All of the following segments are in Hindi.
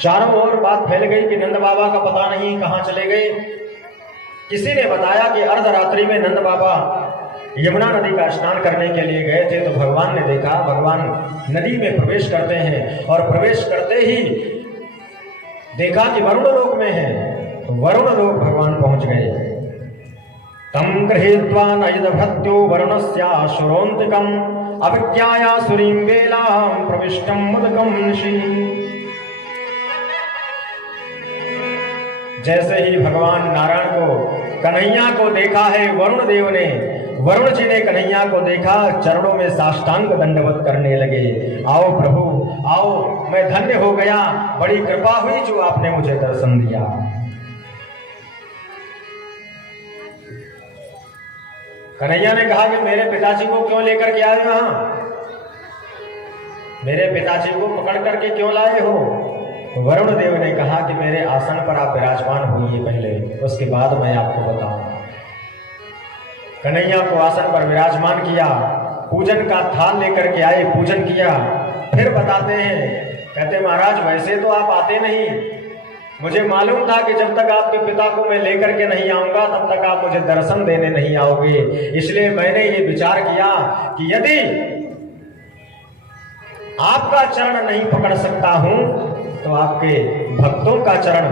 चारों ओर बात फैल गई कि नंद बाबा का पता नहीं कहाँ चले गए। किसी ने बताया कि अर्धरात्रि में नंद बाबा यमुना नदी का स्नान करने के लिए गए थे। तो भगवान ने देखा, भगवान नदी में प्रवेश करते हैं और प्रवेश करते ही देखा कि वरुण लोक में है। तो वरुण लोक भगवान पहुंच गए। तम गृहीत्वा नयद भृत्यो वरुणस्याशुरोन्तिकम् अविज्ञाया सुरीं वेलां प्रविष्टं मुदकं श्री। जैसे ही भगवान नारायण को, कन्हैया को देखा है वरुण देव ने, वरुण जी ने कन्हैया को देखा, चरणों में साष्टांग दंडवत करने लगे। आओ प्रभु आओ, मैं धन्य हो गया, बड़ी कृपा हुई जो आपने मुझे दर्शन दिया। कन्हैया ने कहा कि मेरे पिताजी को क्यों लेकर के आए यहां, मेरे पिताजी को पकड़ करके क्यों लाए हो। वरुण देव ने कहा कि मेरे आसन पर आप विराजमान होइए पहले, उसके बाद मैं आपको बताऊं। कन्हैया को आसन पर विराजमान किया, पूजन का थाल लेकर के आए, पूजन किया। फिर बताते हैं, कहते महाराज वैसे तो आप आते नहीं, मुझे मालूम था कि जब तक आपके पिता को मैं लेकर के नहीं आऊंगा तब तक आप मुझे दर्शन देने नहीं आओगे। इसलिए मैंने ये विचार किया कि यदि आपका चरण नहीं पकड़ सकता हूं तो आपके भक्तों का चरण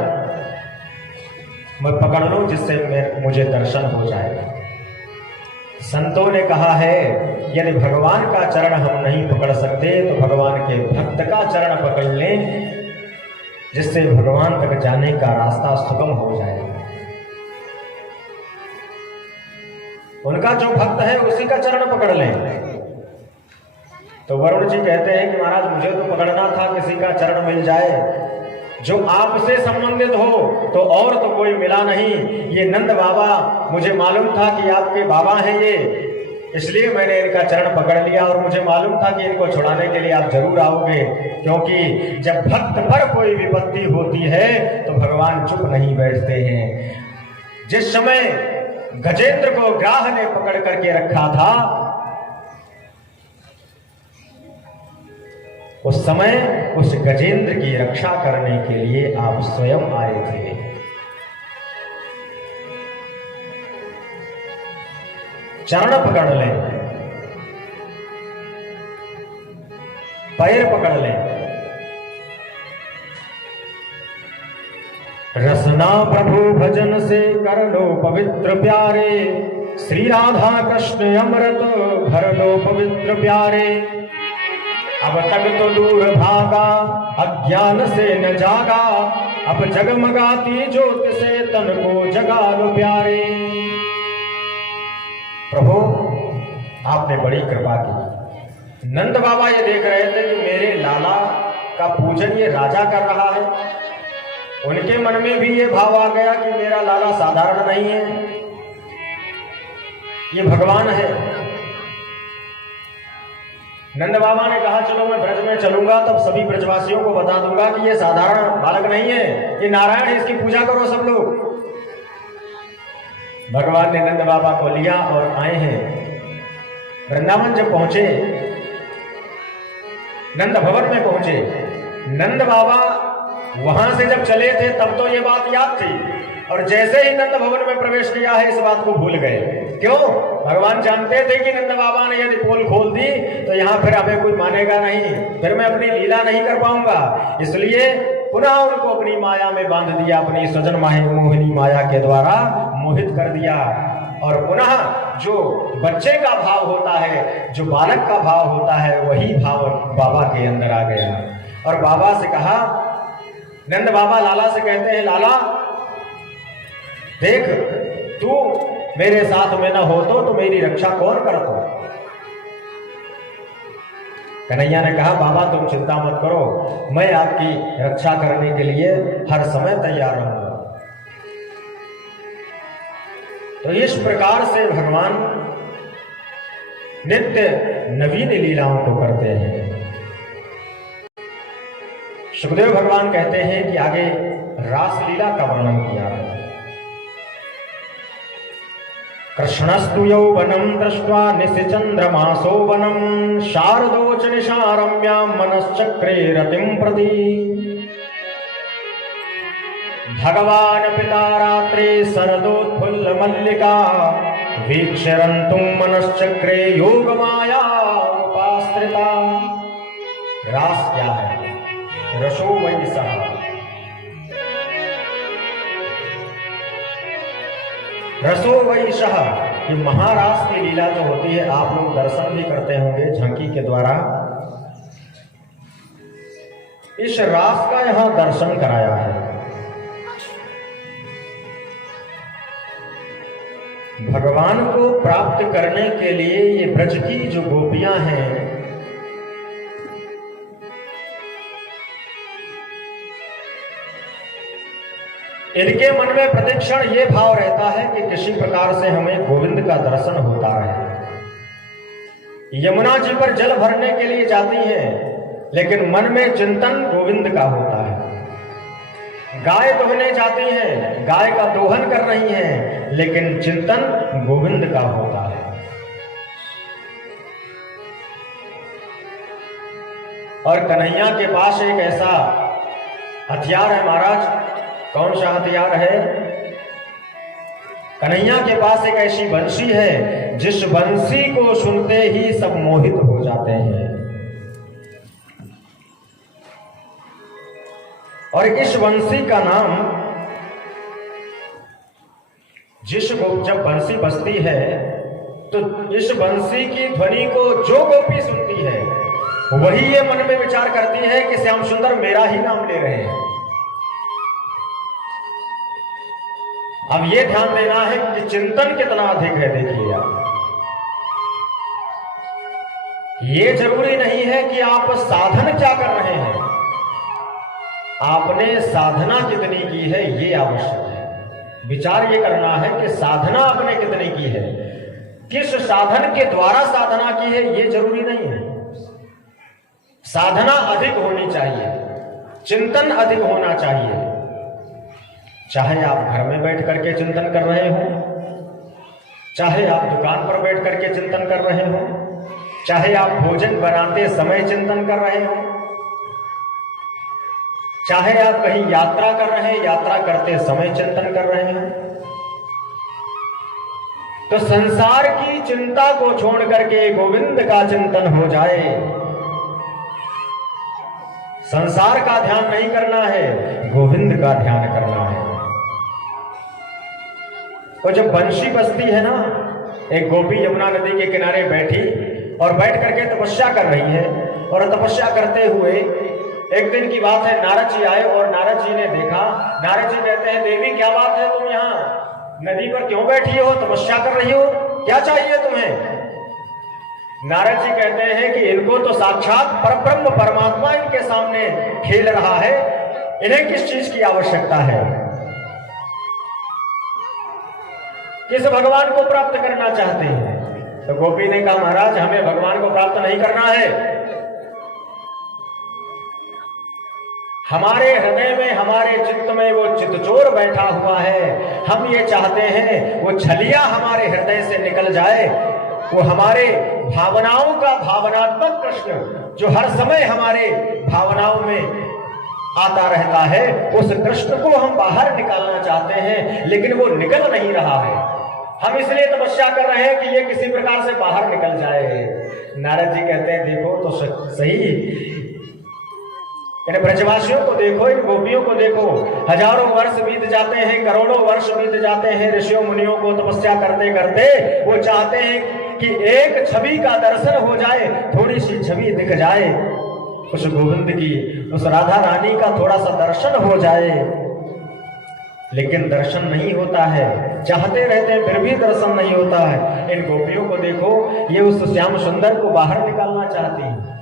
मैं पकड़ लूं, जिससे मुझे दर्शन हो जाएगा। संतों ने कहा है यदि भगवान का चरण हम नहीं पकड़ सकते तो भगवान के भक्त का चरण पकड़ लें, जिससे भगवान तक जाने का रास्ता सुगम हो जाएगा। उनका जो भक्त है उसी का चरण पकड़ लें। तो वरुण जी कहते हैं कि महाराज मुझे तो पकड़ना था किसी का चरण मिल जाए जो आपसे संबंधित हो, तो और तो कोई मिला नहीं। ये नंद बाबा मुझे मालूम था कि आपके बाबा हैं ये, इसलिए मैंने इनका चरण पकड़ लिया और मुझे मालूम था कि इनको छुड़ाने के लिए आप जरूर आओगे, क्योंकि जब भक्त पर कोई विपत्ति होती है तो भगवान चुप नहीं बैठते हैं। जिस समय गजेंद्र को ग्राह ने पकड़ करके रखा था, उस समय उस गजेंद्र की रक्षा करने के लिए आप स्वयं आए थे। चरण पकड़ लें, पैर पकड़ लें। रसना प्रभु भजन से कर लो पवित्र प्यारे, श्री राधा कृष्ण अमृत भर लो पवित्र प्यारे। अब तक तो दूर भागा अज्ञान से न जागा, अब जगमगाती ज्योत से तन को जगा लो प्यारे। प्रभु आपने बड़ी कृपा की। नंद बाबा ये देख रहे थे कि मेरे लाला का पूजन ये राजा कर रहा है। उनके मन में भी ये भाव आ गया कि मेरा लाला साधारण नहीं है, ये भगवान है। नंद बाबा ने कहा चलो मैं ब्रज में चलूंगा, तब सभी ब्रजवासियों को बता दूंगा कि ये साधारण बालक नहीं है, ये नारायण है, इसकी पूजा करो सब लोग। भगवान ने नंद बाबा को लिया और आए हैं वृंदावन। जब पहुंचे, नंद भवन में पहुंचे, नंद बाबा वहां से जब चले थे तब तो ये बात याद थी, और जैसे ही नंद भवन में प्रवेश किया है इस बात को भूल गए। क्यों? भगवान जानते थे कि नंद बाबा ने यदि पोल खोल दी तो यहाँ फिर हमें कोई मानेगा नहीं, फिर मैं अपनी लीला नहीं कर पाऊंगा। इसलिए पुनः उनको अपनी माया में बांध दिया, अपनी स्वजन मोहिनी माया के द्वारा मोहित कर दिया। और पुनः जो बच्चे का भाव होता है, जो बालक का भाव होता है, वही भाव बाबा के अंदर आ गया। और बाबा से कहा, नंद बाबा लाला से कहते हैं, लाला देख तू मेरे साथ में ना हो तो मेरी रक्षा कौन करता। कन्हैया ने कहा, बाबा तुम चिंता मत करो, मैं आपकी रक्षा करने के लिए हर समय तैयार रहूंगा। तो इस प्रकार से भगवान नित्य नवीन लीलाओं को करते हैं। सुखदेव भगवान कहते हैं कि आगे रासलीला का वर्णन किया है। कृष्णस्तु यौवनं दृष्ट्वा निशिचन्द्रमासो वनं, शारदोच निशारम्यां मनश्चक्रे रतिं प्रति। भगवान पिता रात्रि शरदोत्फुल्ल मल्लिका वीक्षरन्तुं मनश्चक्रे योग माया उपाश्रिता। रास क्या है? रसो वै सः। रसो वै सः, ये महारास की लीला जो होती है आप लोग दर्शन भी करते होंगे झांकी के द्वारा। इस रास का यहां दर्शन कराया है। भगवान को प्राप्त करने के लिए ये ब्रज की जो गोपियां हैं, इनके मन में प्रतिक्षण ये भाव रहता है कि किसी प्रकार से हमें गोविंद का दर्शन होता रहे। यमुना जी पर जल भरने के लिए जाती हैं, लेकिन मन में चिंतन गोविंद का होता है। गाय दोहने जाती हैं, गाय का दोहन कर रही हैं, लेकिन चिंतन गोविंद का होता है। और कन्हैया के पास एक ऐसा हथियार है महाराज। कौन सा हथियार है? कन्हैया के पास एक ऐसी बंसी है जिस बंसी को सुनते ही सब मोहित हो जाते हैं। और इस बंसी का नाम, जब बंसी बजती है तो इस बंसी की ध्वनि को जो गोपी सुनती है वही ये मन में विचार करती है कि श्याम सुंदर मेरा ही नाम ले रहे हैं। अब ये ध्यान देना है कि चिंतन कितना अधिक है। देखिए आप, ये जरूरी नहीं है कि आप साधन क्या कर रहे हैं, आपने साधना कितनी की है ये आवश्यक है। विचार ये करना है कि साधना आपने कितनी की है, किस साधन के द्वारा साधना की है ये जरूरी नहीं है। साधना अधिक होनी चाहिए, चिंतन अधिक होना चाहिए। चाहे आप घर में बैठ करके चिंतन कर रहे हो, चाहे आप दुकान पर बैठ करके चिंतन कर रहे हो, चाहे आप भोजन बनाते समय चिंतन कर रहे हो, चाहे आप कहीं यात्रा कर रहे हैं, यात्रा करते समय चिंतन कर रहे हैं। तो संसार की चिंता को छोड़ करके गोविंद का चिंतन हो जाए। संसार का ध्यान नहीं करना है, गोविंद का ध्यान करना है। तो जब बंशी बजती है ना, एक गोपी यमुना नदी के किनारे बैठी और बैठ करके तपस्या कर रही है। और तपस्या करते हुए एक दिन की बात है, नारद जी आए और नारद जी ने देखा। नारद जी कहते हैं, देवी क्या बात है, तुम यहाँ नदी पर क्यों बैठी हो, तपस्या कर रही हो, क्या चाहिए तुम्हें? नारद जी कहते हैं कि इनको तो साक्षात परब्रह्म परमात्मा इनके सामने खेल रहा है, इन्हें किस चीज की आवश्यकता है, किस भगवान को प्राप्त करना चाहते हैं? तो गोपी ने कहा, महाराज हमें भगवान को प्राप्त नहीं करना है, हमारे हृदय में, हमारे चित्त में वो चितचोर बैठा हुआ है। हम ये चाहते हैं वो छलिया हमारे हृदय से निकल जाए, वो हमारे भावनाओं का भावनात्मक कृष्ण जो हर समय हमारे भावनाओं में आता रहता है, उस कृष्ण को हम बाहर निकालना चाहते हैं, लेकिन वो निकल नहीं रहा है। हम इसलिए तपस्या कर रहे हैं कि ये किसी प्रकार से बाहर निकल जाए। नारद जी कहते हैं, देखो तो सही, इन ब्रजवासियों को देखो, इन गोपियों को देखो, हजारों वर्ष बीत जाते हैं, करोड़ों वर्ष बीत जाते हैं ऋषियों मुनियों को तपस्या करते करते। वो चाहते हैं कि एक छवि का दर्शन हो जाए, थोड़ी सी छवि दिख जाए, उस गोविंद की, उस राधा रानी का थोड़ा सा दर्शन हो जाए, लेकिन दर्शन नहीं होता है। चाहते रहते हैं फिर भी दर्शन नहीं होता है। इन गोपियों को देखो, ये उस श्याम सुंदर को बाहर निकालना चाहती है।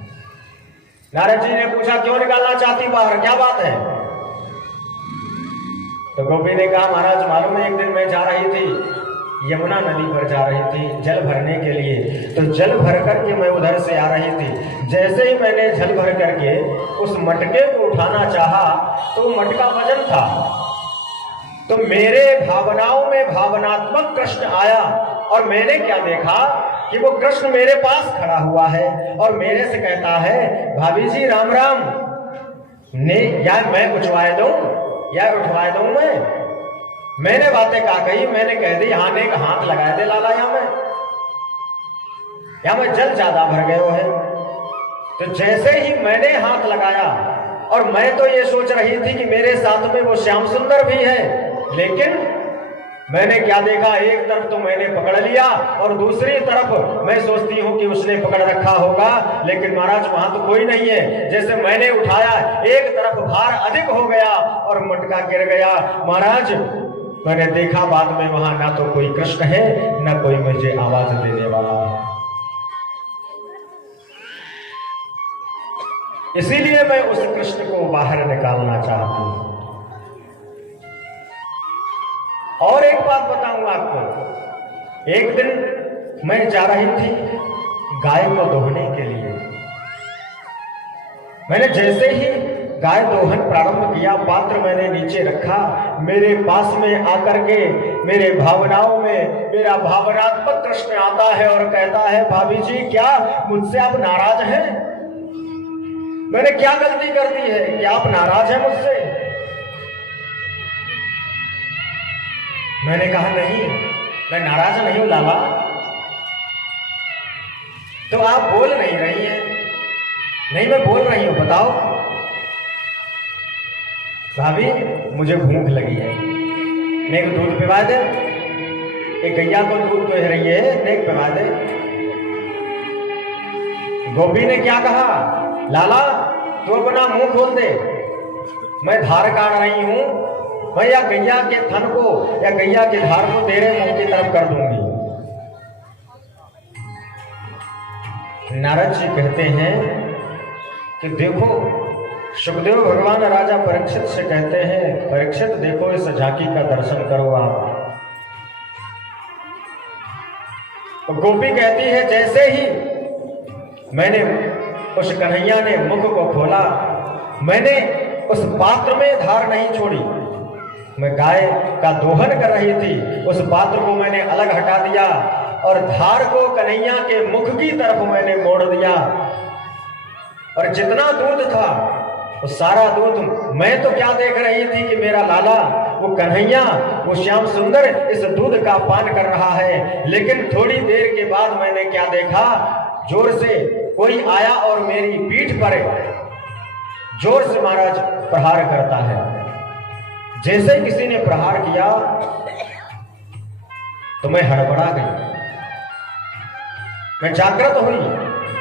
नारद जी ने पूछा, क्यों निकालना चाहती बाहर, क्या बात है? तो गोपी ने कहा, महाराज मालूम है, एक दिन मैं जा रही थी, यमुना नदी पर जा रही थी जल भरने के लिए। तो जल भर करके मैं उधर से आ रही थी, जैसे ही मैंने जल भर करके उस मटके को उठाना चाहा तो मटका वजन था। तो मेरे भावनाओं में भावनात्मक कृष्ण आया और मैंने क्या देखा कि वो कृष्ण मेरे पास खड़ा हुआ है और मेरे से कहता है, भाभी जी राम राम, ने या मैं उचवाए दूं? या उठवा दूं मैंने बातें का कही, मैंने कह दी हाँ ने एक हाथ लगाए दे लाला यहाँ में जल ज्यादा भर गयो है। तो जैसे ही मैंने हाथ लगाया, और मैं तो ये सोच रही थी कि मेरे साथ में वो श्याम सुंदर भी है, लेकिन मैंने क्या देखा, एक तरफ तो मैंने पकड़ लिया और दूसरी तरफ मैं सोचती हूं कि उसने पकड़ रखा होगा, लेकिन महाराज वहां तो कोई नहीं है। जैसे मैंने उठाया, एक तरफ भार अधिक हो गया और मटका गिर गया। महाराज मैंने देखा बाद में वहां ना तो कोई कृष्ण है, ना कोई मुझे आवाज देने वाला है। इसीलिए मैं उस कृष्ण को बाहर निकालना चाहती हूं। और एक बात बताऊं आपको, एक दिन मैं जा रही थी गाय को दोहने के लिए। मैंने जैसे ही गाय दोहन प्रारंभ किया, पात्र मैंने नीचे रखा, मेरे पास में आकर के मेरे भावनाओं में मेरा भावनात्मक कृष्ण आता है और कहता है, भाभी जी क्या मुझसे आप नाराज हैं? मैंने क्या गलती कर दी है कि आप नाराज हैं मुझसे? मैंने कहा नहीं, मैं नाराज नहीं हूं लाला। तो आप बोल नहीं रही हैं। नहीं मैं बोल रही हूं, बताओ। भाभी मुझे भूख लगी है, नेक दूध पिला दे। एक गैया को दूध दे रही है, नेक पिला दे। गोपी ने क्या कहा, लाला तू अपना मुंह खोल दे, मैं धार काट रही हूं, मैं या गैया के थन को या गैया के धार को तेरे मुंह की तरफ कर दूंगी। नारद जी कहते हैं कि देखो, सुखदेव भगवान राजा परीक्षित से कहते हैं, परीक्षित देखो इस झांकी का दर्शन करो आप। तो गोपी कहती है, जैसे ही मैंने उस कन्हैया ने मुख को खोला, मैंने उस पात्र में धार नहीं छोड़ी। मैं गाय का दोहन कर रही थी, उस पात्र को मैंने अलग हटा दिया और धार को कन्हैया के मुख की तरफ मैंने मोड़ दिया। और जितना दूध था वो सारा दूध, मैं तो क्या देख रही थी कि मेरा लाला, वो कन्हैया, वो श्याम सुंदर इस दूध का पान कर रहा है। लेकिन थोड़ी देर के बाद मैंने क्या देखा, जोर से कोई आया और मेरी पीठ पर जोर से महाराज प्रहार करता है। जैसे किसी ने प्रहार किया तो मैं हड़बड़ा गई, मैं जागृत हुई।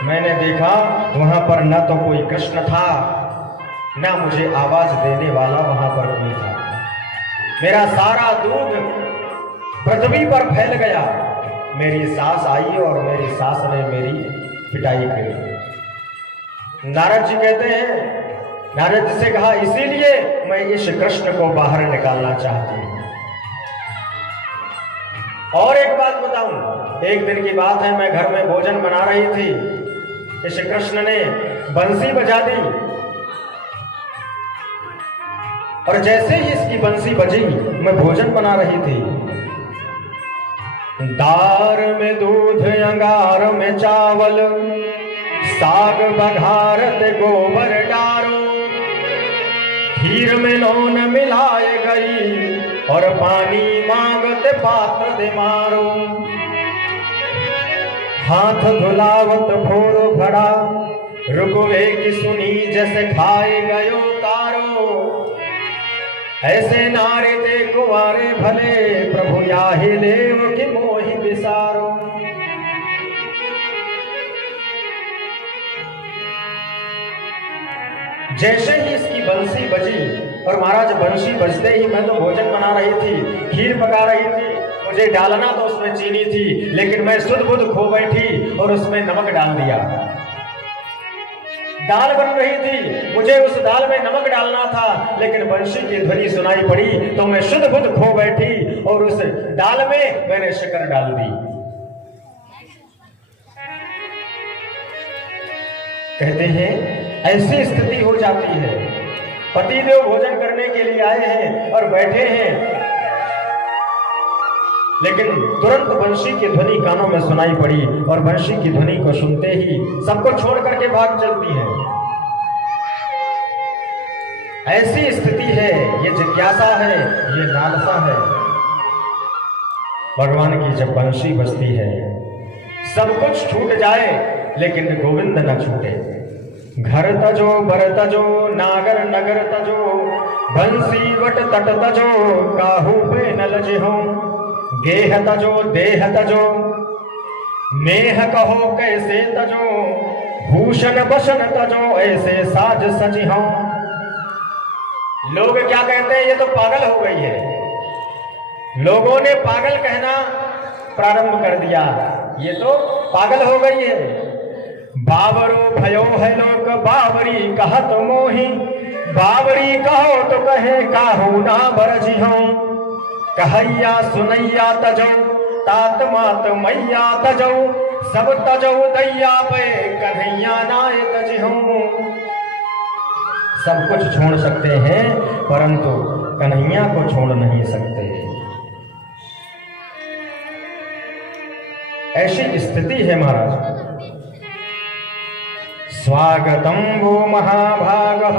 मैंने देखा वहां पर न तो कोई कृष्ण था, ना मुझे आवाज देने वाला वहां पर कोई था। मेरा सारा दूध पृथ्वी पर फैल गया। मेरी सास आई और मेरी सास ने मेरी पिटाई करी। नारद जी कहते हैं, नारद जी से कहा, इसीलिए मैं इस कृष्ण को बाहर निकालना चाहती हूं। और एक बात बताऊं, एक दिन की बात है, मैं घर में भोजन बना रही थी, इस कृष्ण ने बंसी बजा दी और जैसे ही इसकी बंसी बजी, मैं भोजन बना रही थी। दार में दूध, अंगार में चावल, साग बघारत गोबर डारो, खीर में नौन मिलाए गई और पानी मांगते पात्र दे मारो। हाथ धुलावत भोरो घड़ा, रुकवे की सुनी जैसे खाए गयो तारो। ऐसे नारे ते कुंवारे भले, प्रभु याहि देव की मोहि विसारो। जैसे ही इसकी बंसी बजी, और महाराज बंसी बजते ही मैं तो भोजन बना रही थी, खीर पका रही थी, मुझे डालना तो उसमें चीनी थी, लेकिन मैं सुध बुध खो बैठी और उसमें नमक डाल दिया। दाल बन रही थी, मुझे उस दाल में नमक डालना था, लेकिन बंसी की ध्वनि सुनाई पड़ी तो मैं शुद्ध बुद्ध खो बैठी और उस दाल में मैंने शक्कर डाल दी। कहते हैं ऐसी स्थिति हो जाती है, पतिदेव भोजन करने के लिए आए हैं और बैठे हैं, लेकिन तुरंत बंशी की ध्वनि कानों में सुनाई पड़ी और बंशी की ध्वनि को सुनते ही सबको छोड़ करके भाग चलती है। ऐसी स्थिति है, ये जिज्ञासा है, ये लालसा है भगवान की। जब बंशी बजती है सब कुछ छूट जाए लेकिन गोविंद न छूटे। घर तजो बर तजो नागर नगर तजो बंसी वट तट तजो काहू पे न लजिहो। गेह तजो देह तजो नेह कहो कैसे तजो भूषण बसन तजो ऐसे साज सजिहो। लोग क्या कहते हैं, ये तो पागल हो गई है। लोगों ने पागल कहना प्रारंभ कर दिया, ये तो पागल हो गई है। बावरो भयो है लोग बावरी कहत मोही। बावरी कहो तो कहे काहू ना बरजिहो। कहैया सुनैया तजो तात मात मैया तजो सब तजो दैया पे कन्हैया नाय तजिहो। सब कुछ छोड़ सकते हैं परंतु कन्हैया को छोड़ नहीं सकते। ऐसी स्थिति है महाराज। स्वागतम वो महाभागः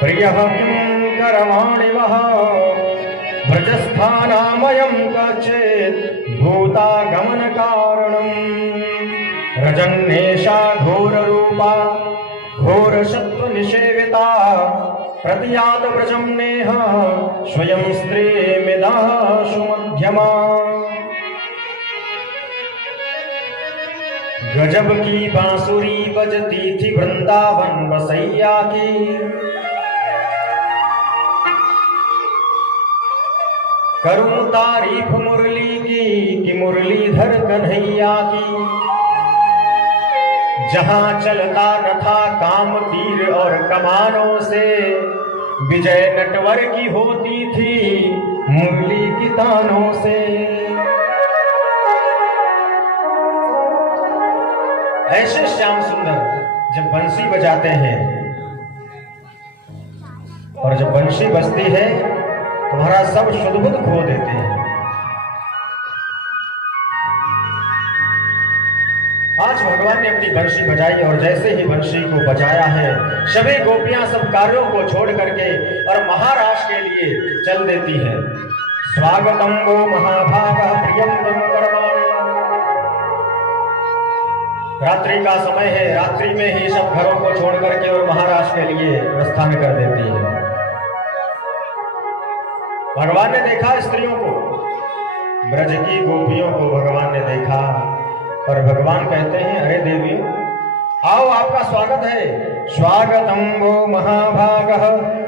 प्रियः किं करवाणि वः। ब्रजस्थानामयं कचेत् भूतागमन कारणम्। रजन्नेषा घोररूपा घोरसत्व निषेविता। प्रतियात व्रजं नेह स्वयं स्त्रीमिदा सुमध्यमा। गजब की बांसुरी बजती थी वृंदावन बसैया की। करूं तारीफ मुरली की कि मुरलीधर कन्हैया की। जहां चलता न था काम तीर और कमानों से। विजय नटवर की होती थी मुरली की तानों से। ऐसे श्याम सुंदर जब बंसी बजाते हैं और जब बंसी बजती है तुम्हारा सब शुद्ध खो देते हैं। आज भगवान ने अपनी बंशी बजाई और जैसे ही बंशी को बजाया है सभी गोपियां सब कार्यों को छोड़ करके और महाराज के लिए चल देती है। स्वागतम वो महाभागा प्रियम तम करवाणि। रात्रि का समय है, रात्रि में ही सब घरों को छोड़ करके और महाराज के लिए प्रस्थान कर देती है। भगवान ने देखा स्त्रियों को, ब्रज की गोपियों को भगवान ने देखा और भगवान कहते हैं अरे देवी आओ आपका स्वागत है। स्वागतम वो महाभागः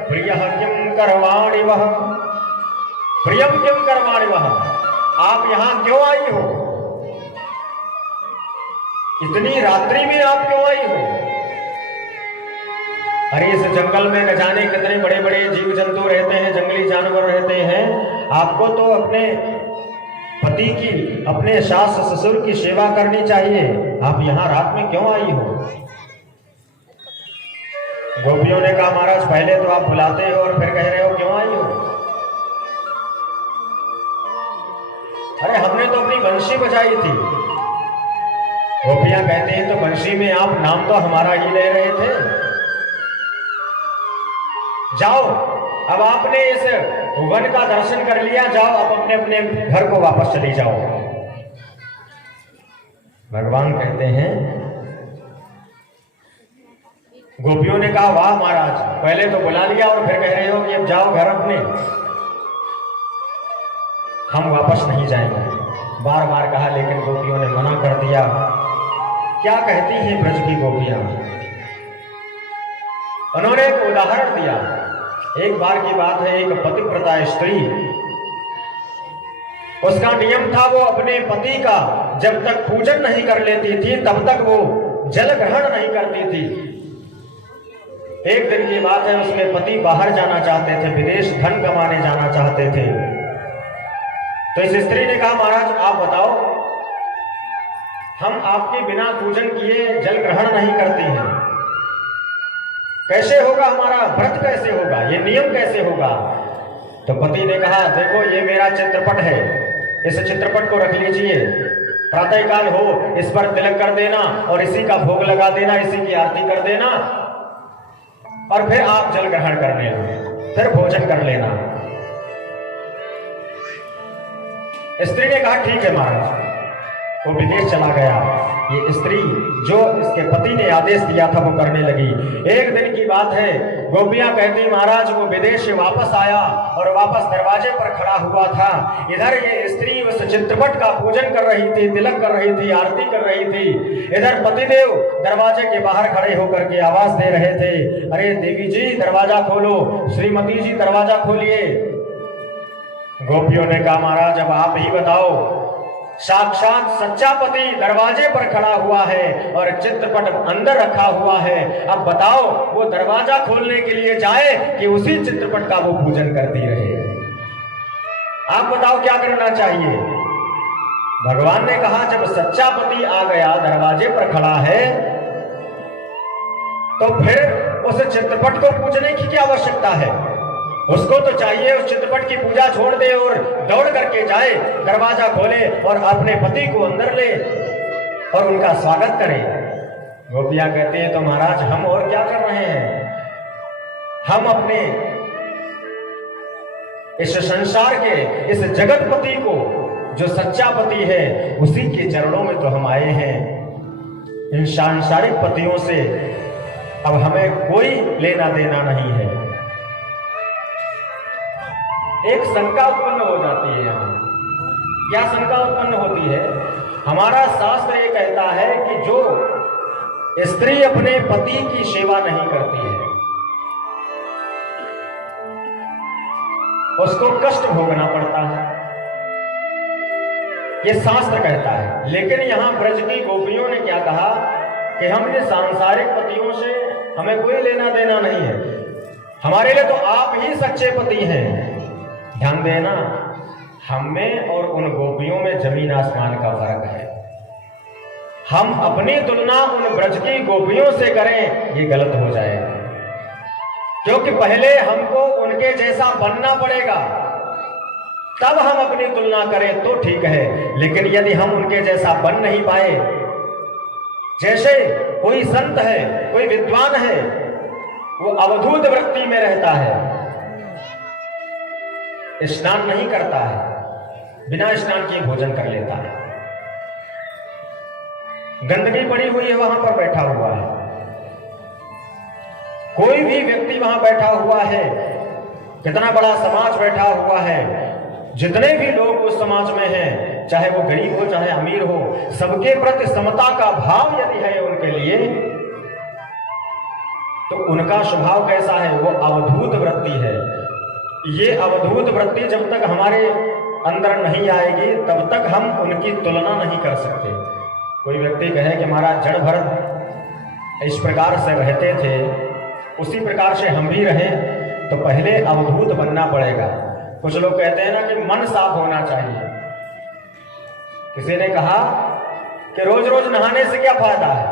प्रियः किं करवाणि वः। प्रियम किं करवाणि वः, आप यहां क्यों आई हो? इतनी रात्रि में आप क्यों आई हो? अरे इस जंगल में न जाने कितने बड़े बड़े जीव जंतु रहते हैं, जंगली जानवर रहते हैं। आपको तो अपने पति की, अपने सास ससुर की सेवा करनी चाहिए। आप यहाँ रात में क्यों आई हो? गोपियों ने कहा महाराज पहले तो आप बुलाते हो और फिर कह रहे हो क्यों आई हो? अरे हमने तो अपनी बंशी बजाई थी। गोपियां कहते हैं तो बंशी में आप नाम तो हमारा ही ले रहे थे। जाओ अब आपने इस वन का दर्शन कर लिया, जाओ अब अपने अपने घर को वापस चली जाओ। भगवान कहते हैं, गोपियों ने कहा वाह महाराज पहले तो बुला लिया और फिर कह रहे हो कि अब जाओ घर अपने। हम वापस नहीं जाएंगे, बार बार कहा लेकिन गोपियों ने मना कर दिया। क्या कहती हैं ब्रज की गोपियां? उन्होंने एक उदाहरण दिया। एक बार की बात है, एक पतिव्रता स्त्री, उसका नियम था वो अपने पति का जब तक पूजन नहीं कर लेती थी तब तक वो जल ग्रहण नहीं करती थी। एक दिन की बात है, उसके पति बाहर जाना चाहते थे, विदेश धन कमाने जाना चाहते थे। तो इस स्त्री ने कहा महाराज आप बताओ, हम आपके बिना पूजन किए जल ग्रहण नहीं करते हैं, कैसे होगा हमारा व्रत, कैसे होगा ये नियम, कैसे होगा? तो पति ने कहा देखो ये मेरा चित्रपट है, इस चित्रपट को रख लीजिए, प्रातःकाल हो इस पर तिलक कर देना और इसी का भोग लगा देना, इसी की आरती कर देना। और फिर आप जल ग्रहण कर लेना, फिर भोजन कर लेना। स्त्री ने कहा ठीक है महाराज। वो विदेश चला गया। ये स्त्री जो इसके पति ने आदेश दिया था वो करने लगी। एक दिन की बात है, गोपियां कहती महाराज वो विदेश से वापस आया और वापस दरवाजे पर खड़ा हुआ था। इधर ये स्त्री उस चित्रपट का पूजन कर रही थी, तिलक कर रही थी, आरती कर रही थी। इधर पतिदेव दरवाजे के बाहर खड़े होकर के आवाज दे रहे थे, अरे देवी जी दरवाजा खोलो, श्रीमती जी दरवाजा खोलिए। गोपियों ने कहा महाराज अब आप ही बताओ, साक्षात सच्चा पति दरवाजे पर खड़ा हुआ है और चित्रपट अंदर रखा हुआ है। अब बताओ वो दरवाजा खोलने के लिए जाए कि उसी चित्रपट का वो पूजन करती रहे? आप बताओ क्या करना चाहिए? भगवान ने कहा जब सच्चा पति आ गया, दरवाजे पर खड़ा है, तो फिर उस चित्रपट को पूजने की क्या आवश्यकता है? उसको तो चाहिए उस चित्रपट की पूजा छोड़ दे और दौड़ करके जाए, दरवाजा खोले और अपने पति को अंदर ले और उनका स्वागत करे। गोपियां कहते हैं तो महाराज हम और क्या कर रहे हैं? हम अपने इस संसार के इस जगतपति को जो सच्चा पति है उसी के चरणों में तो हम आए हैं। इन सांसारिक पतियों से अब हमें कोई लेना देना नहीं है। एक शंका उत्पन्न हो जाती है यहाँ। क्या शंका उत्पन्न होती है? हमारा शास्त्र ये कहता है कि जो स्त्री अपने पति की सेवा नहीं करती है उसको कष्ट भोगना पड़ता है, ये शास्त्र कहता है। लेकिन यहां ब्रज की गोपियों ने क्या कहा कि हम ये सांसारिक पतियों से हमें कोई लेना देना नहीं है, हमारे लिए तो आप ही सच्चे पति हैं। ध्यान देना, हम में और उन गोपियों में जमीन आसमान का फर्क है। हम अपनी तुलना उन ब्रज की गोपियों से करें ये गलत हो जाएगा, क्योंकि पहले हमको उनके जैसा बनना पड़ेगा, तब हम अपनी तुलना करें तो ठीक है। लेकिन यदि हम उनके जैसा बन नहीं पाए, जैसे कोई संत है, कोई विद्वान है, वो अवधूत वृत्ति में रहता है, स्नान नहीं करता है, बिना स्नान किए भोजन कर लेता है, गंदगी पड़ी हुई है वहां पर बैठा हुआ है, कोई भी व्यक्ति वहां बैठा हुआ है, कितना बड़ा समाज बैठा हुआ है, जितने भी लोग उस समाज में हैं, चाहे वो गरीब हो चाहे अमीर हो, सबके प्रति समता का भाव यदि है उनके लिए, तो उनका स्वभाव कैसा है? वो अवधूत वृत्ति है। ये अवधूत वृत्ति जब तक हमारे अंदर नहीं आएगी तब तक हम उनकी तुलना नहीं कर सकते। कोई व्यक्ति कहे कि महाराज जड़ भरत इस प्रकार से रहते थे, उसी प्रकार से हम भी रहें, तो पहले अवधूत बनना पड़ेगा। कुछ लोग कहते हैं ना कि मन साफ होना चाहिए। किसी ने कहा कि रोज रोज नहाने से क्या फायदा है?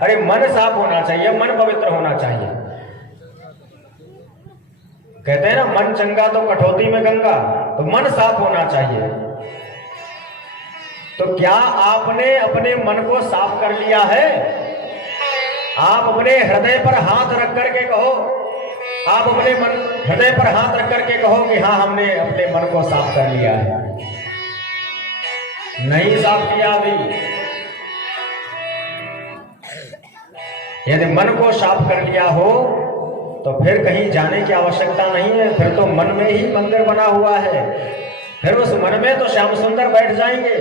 अरे मन साफ होना चाहिए, मन पवित्र होना चाहिए। कहते हैं ना मन चंगा तो कठौती में गंगा, तो मन साफ होना चाहिए। तो क्या आपने अपने मन को साफ कर लिया है? आप अपने हृदय पर हाथ रख करके कहो, आप अपने हृदय पर हाथ रख करके कहो कि हाँ हमने अपने मन को साफ कर लिया है। नहीं साफ किया अभी। यदि मन को साफ कर लिया हो तो फिर कहीं जाने की आवश्यकता नहीं है, फिर तो मन में ही मंदिर बना हुआ है, फिर उस मन में तो श्याम सुंदर बैठ जाएंगे।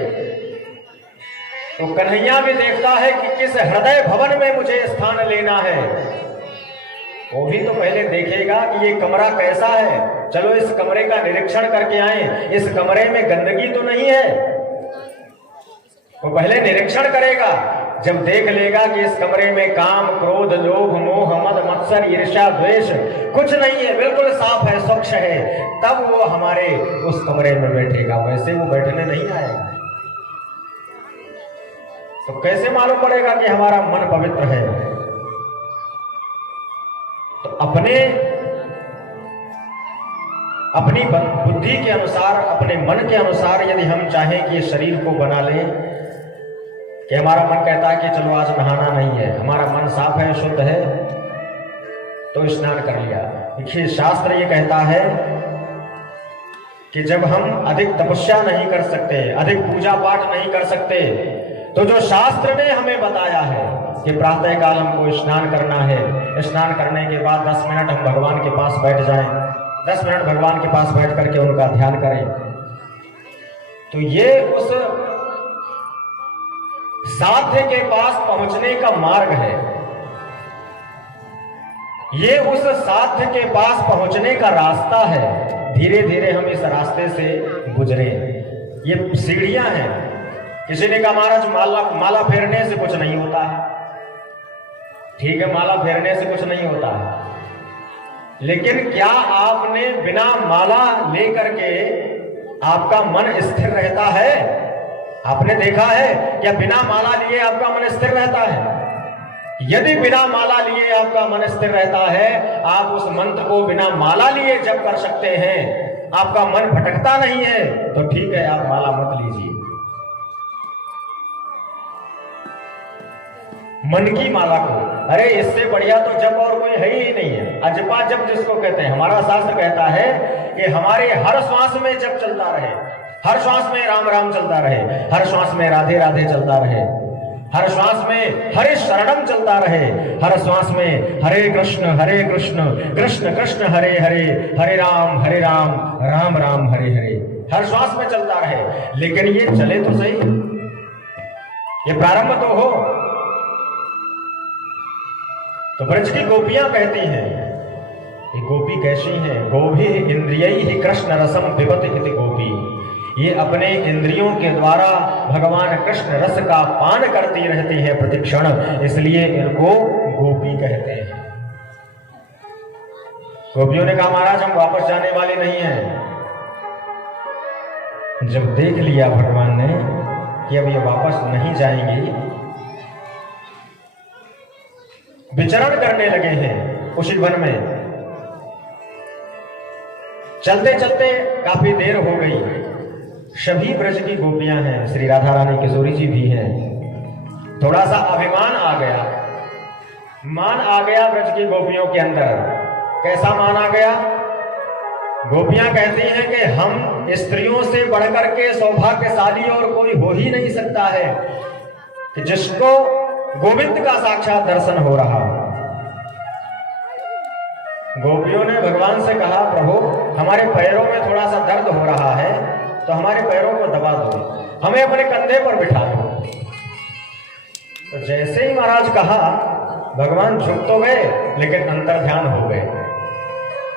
तो कन्हैया भी देखता है कि किस हृदय भवन में मुझे स्थान लेना है। वो भी तो पहले देखेगा कि ये कमरा कैसा है, चलो इस कमरे का निरीक्षण करके आए, इस कमरे में गंदगी तो नहीं है। वो पहले निरीक्षण करेगा, जब देख लेगा कि इस कमरे में काम, क्रोध, लोभ, मोह, मद, मत्सर, ईर्ष्या, द्वेष कुछ नहीं है, बिल्कुल साफ है, स्वच्छ है, तब वो हमारे उस कमरे में बैठेगा। वैसे वो बैठने नहीं आएगा। तो कैसे मालूम पड़ेगा कि हमारा मन पवित्र है? तो अपनी बुद्धि के अनुसार, अपने मन के अनुसार यदि हम चाहें कि शरीर को बना लें, कि हमारा मन कहता है कि चलो आज नहाना नहीं है, हमारा मन साफ है, शुद्ध है, तो स्नान कर लिया। देखिए शास्त्र ये कहता है कि जब हम अधिक तपस्या नहीं कर सकते, अधिक पूजा पाठ नहीं कर सकते, तो जो शास्त्र ने हमें बताया है कि प्रातः काल हमको स्नान करना है, स्नान करने के बाद 10 मिनट हम भगवान के पास बैठ जाएं, 10 मिनट भगवान के पास बैठ करके उनका ध्यान करें, तो ये उस साध्य के पास पहुंचने का मार्ग है। ये उस साध्य के पास पहुंचने का रास्ता है। धीरे धीरे हम इस रास्ते से गुजरे। ये सीढ़ियां हैं। किसी ने कहा महाराज माला फेरने से कुछ नहीं होता है। ठीक है, माला फेरने से कुछ नहीं होता है, लेकिन क्या आपने बिना माला लेकर के आपका मन स्थिर रहता है? आपने देखा है क्या बिना माला लिए आपका मन स्थिर रहता है? यदि बिना माला लिए आपका मन स्थिर रहता है, आप उस मंत्र को बिना माला लिए जप कर सकते हैं, आपका मन भटकता नहीं है, तो ठीक है, आप माला मत लीजिए। मन की माला को, अरे इससे बढ़िया तो जप और कोई है ही नहीं है। अजपा जप जिसको कहते हैं, हमारा शास्त्र कहता है कि हमारे हर श्वास में जप चलता रहे, हर श्वास में राम राम चलता रहे, हर श्वास में राधे राधे चलता रहे, हर श्वास में हरे शरणम चलता रहे, हर श्वास में हरे कृष्ण कृष्ण कृष्ण हरे हरे, हरे राम राम राम हरे हरे, हर श्वास में चलता रहे। लेकिन ये चले तो सही, ये प्रारंभ तो हो। तो ब्रज की गोपियां कहती हैं, ये गोपी कैसी हैं? गोभी इंद्रियैहि कृष्ण रसम पिबत इति गोपी। ये अपने इंद्रियों के द्वारा भगवान कृष्ण रस का पान करती रहती है प्रतिक्षण, इसलिए इनको गोपी कहते हैं। गोपियों ने कहा महाराज हम वापस जाने वाले नहीं हैं। जब देख लिया भगवान ने कि अब ये वापस नहीं जाएंगी, विचरण करने लगे हैं उसी वन में। चलते चलते काफी देर हो गई। सभी ब्रज की गोपियां हैं, श्री राधा रानी किशोरी जी भी हैं। थोड़ा सा अभिमान आ गया, मान आ गया ब्रज की गोपियों के अंदर। कैसा मान आ गया? गोपियां कहती हैं कि हम स्त्रियों से बढ़कर के सौभाग्यशाली और कोई हो ही नहीं सकता है कि जिसको गोविंद का साक्षात दर्शन हो रहा। गोपियों ने भगवान से कहा प्रभु हमारे पैरों में थोड़ा सा दर्द हो रहा है, तो हमारे पैरों को दबा दो, हमें अपने कंधे पर बिठा दो। तो जैसे ही महाराज कहा, भगवान झुक तो गए लेकिन अंतर ध्यान हो गए।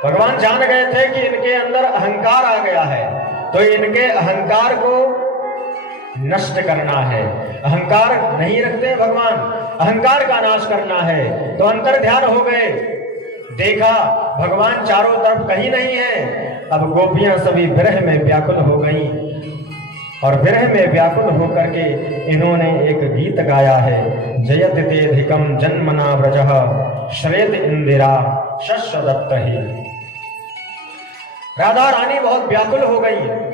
भगवान जान गए थे कि इनके अंदर अहंकार आ गया है, तो इनके अहंकार को नष्ट करना है। अहंकार नहीं रखते भगवान, अहंकार का नाश करना है। तो अंतर ध्यान हो गए, देखा भगवान चारों तरफ कहीं नहीं है। अब गोपियां सभी विरह में व्याकुल हो गई, और विरह में व्याकुल होकर के इन्होंने एक गीत गाया है, जयत तेधिकम जन्मना व्रजः श्वेत इंदिरा शस्य दत्त ही। राधा रानी बहुत व्याकुल हो गई।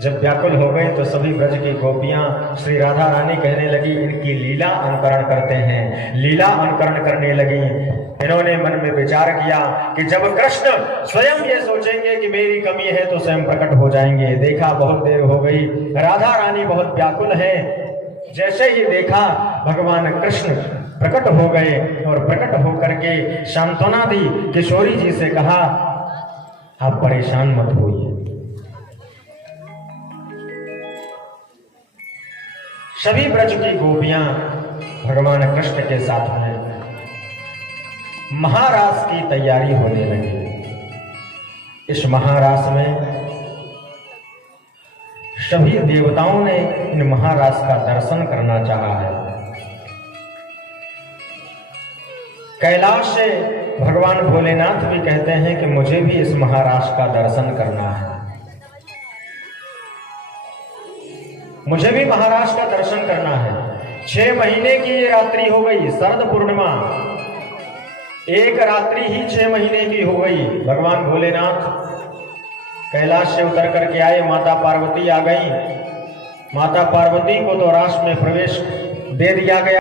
जब व्याकुल हो गई तो सभी ब्रज की गोपियां श्री राधा रानी कहने लगी इनकी लीला अनुकरण करते हैं, लीला अनुकरण करने लगी। इन्होंने मन में विचार किया कि जब कृष्ण स्वयं ये सोचेंगे कि मेरी कमी है तो स्वयं प्रकट हो जाएंगे। देखा बहुत देर हो गई, राधा रानी बहुत व्याकुल है। जैसे ही देखा भगवान कृष्ण प्रकट हो गए, और प्रकट होकर के सांत्वना दी, किशोरी जी से कहा आप परेशान मत होइए। सभी ब्रज की गोपियां भगवान कृष्ण के साथ में महारास की तैयारी होने लगी। इस महारास में सभी देवताओं ने इन महारास का दर्शन करना चाहा है। कैलाश से भगवान भोलेनाथ भी कहते हैं कि मुझे भी इस महारास का दर्शन करना है, मुझे भी महाराज का दर्शन करना है। 6 महीने की ये रात्रि हो गई, शरद पूर्णिमा, एक रात्रि ही 6 महीने की हो गई। भगवान भोलेनाथ कैलाश से उतर करके आए, माता पार्वती आ गई। माता पार्वती को तो रास में प्रवेश दे दिया गया।